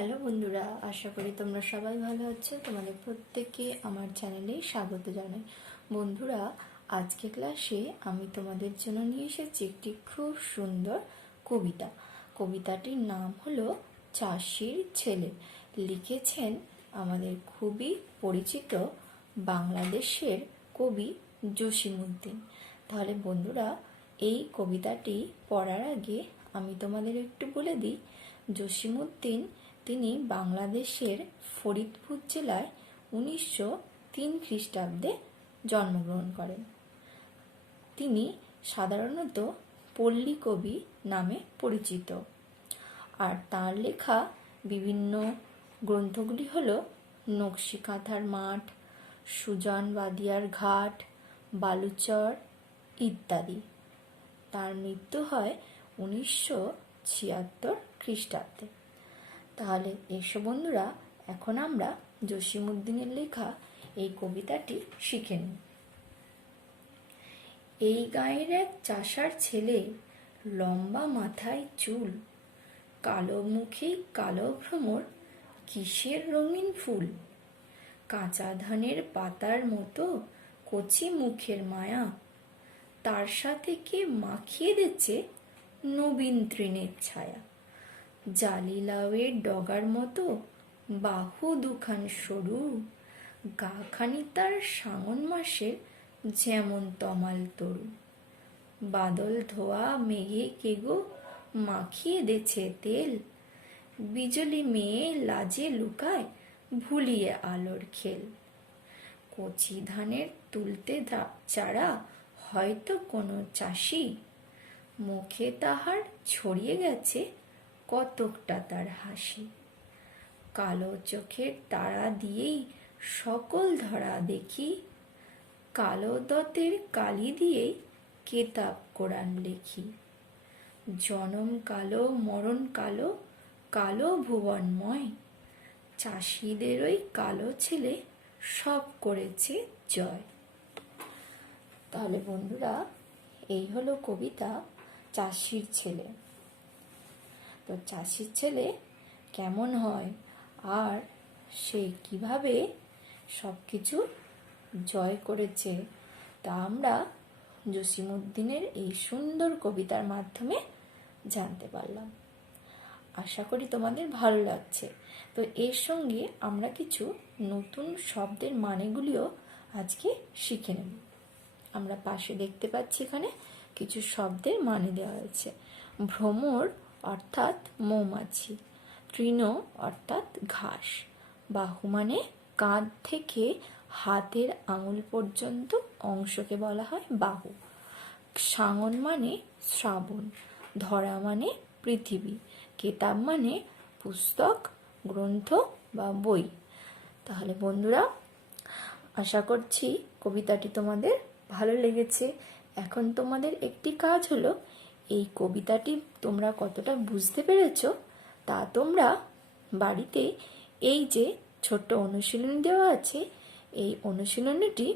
Hello বন্ধুরা, আশা করি তোমরা সবাই ভালো আছো। তোমাদের প্রত্যেককে আমার চ্যানেলে স্বাগত জানাই। বন্ধুরা, আজকে ক্লাসে আমি তোমাদের জন্য নিয়ে এসেছি একটি খুব সুন্দর কবিতা। কবিতাটির নাম হলো চাষির ছেলে লিখেছেন আমাদের খুবই পরিচিত বাংলাদেশের কবি জসিমুদ্দিন তাহলে বন্ধুরা, এই কবিতাটি পড়ার আগে আমি তোমাদের একটু বলে দিই। জসিমুদ্দিন তিনি বাংলাদেশের ফরিদপুর জেলায় উনিশশো তিন খ্রিস্টাব্দে জন্মগ্রহণ করেন। তিনি সাধারণত পল্লী কবি নামে পরিচিত। আর তার লেখা বিভিন্ন গ্রন্থগুলি হল নকশি কাঁথার মাঠ, সুজন বাদিয়ার ঘাট, বালুচর ইত্যাদি। তার মৃত্যু হয় উনিশশো ছিয়াত্তর খ্রিস্টাব্দে। তাহলে এসো বন্ধুরা, এখন আমরা জসিমুদ্দিনের লেখা এই কবিতাটি শিখে নিই। এই গায়ের এক চাষার ছেলে, লম্বা মাথায় চুল, কালো মুখে কালো ভ্রমর, কিসের রঙিন ফুল? কাঁচা ধানের পাতার মতো কচি মুখের মায়া, তার সাথে কে মাখিয়ে দিচ্ছে নবীন তৃণের ছায়া? জালি লাউয়ের ডগার মতো বাহু দুখান সরু গাখানি তার সামন মাসের যেমন তমাল তরু। বাদল ধোয়া মেঘে কেগো মাখিয়ে দেছে তেল, বিজলি মেয়ে লাজে লুকায় ভুলিয়ে আলোর খেল। কচি ধানের তুলতে চারা হয়তো কোনো চাষি, মুখে তাহার ছড়িয়ে গেছে কতকটা তার হাসি। কালো চোখের তারা দিয়েই সকল ধরা দেখি। কালো দতের কালি দিয়েই কেতাব কোরআন লেখি। জনম কালো, মরণ কালো কালো ভুবনময়। চাষিদের ওই কালো ছেলে সব করেছে জয়। তাহলে বন্ধুরা, এই হলো কবিতা চাষির ছেলে। তো চাষির ছেলে কেমন হয়? আর সে কীভাবে সব কিছু জয় করেছে? তা আমরা জসিমুদ্দিনের এই সুন্দর কবিতার মাধ্যমে জানতে পারলাম। আশা করি তোমাদের ভালো লাগছে। তো এর সঙ্গে আমরা কিছু নতুন শব্দের মানেগুলিও আজকে শিখে নেব। আমরা পাশে দেখতে পাচ্ছি এখানে কিছু শব্দের মানে দেওয়া হয়েছে। ভ্রমর অর্থাৎ মৌমাছি। তৃণ অর্থাৎ ঘাস। বাহু মানে কাঁধ থেকে হাতের আঙুল পর্যন্ত অংশকে বলা হয় বাহু। সাঙন মানে শ্রাবণ। ধরা মানে পৃথিবী। কেতাব মানে পুস্তক, গ্রন্থ বা বই। তাহলে বন্ধুরা, আশা করছি কবিতাটি তোমাদের ভালো লেগেছে। এখন তোমাদের একটি কাজ হলো এই কবিতাটি তোমরা কতটা বুঝতে পেরেছ, তা তোমরা বাড়িতে এই যে ছোট্ট অনুশীলনী দেওয়া আছে, এই অনুশীলনীটি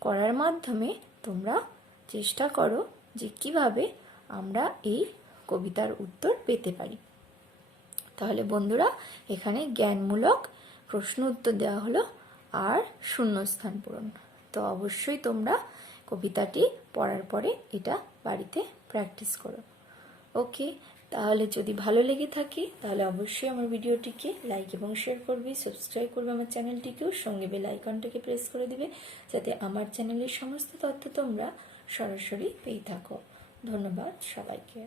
করার মাধ্যমে তোমরা চেষ্টা করো যে কীভাবে আমরা এই কবিতার উত্তর পেতে পারি। তাহলে বন্ধুরা, এখানে জ্ঞানমূলক প্রশ্ন উত্তর দেওয়া হলো আর শূন্যস্থান পূরণ। তো অবশ্যই তোমরা কবিতাটি পড়ার পরে এটা বাড়িতে প্র্যাকটিস করো। ওকে তাহলে যদি ভালো লেগে থাকে, তাহলে অবশ্যই আমার ভিডিওটিকে লাইক এবং শেয়ার করবে সাবস্ক্রাইব করবে আমার চ্যানেলটিকেও সঙ্গে বেল আইকনটাকে প্রেস করে দিবে, যাতে আমার চ্যানেলের সমস্ত তথ্য তোমরা সরাসরি পেয়ে থাকো। ধন্যবাদ সবাইকে।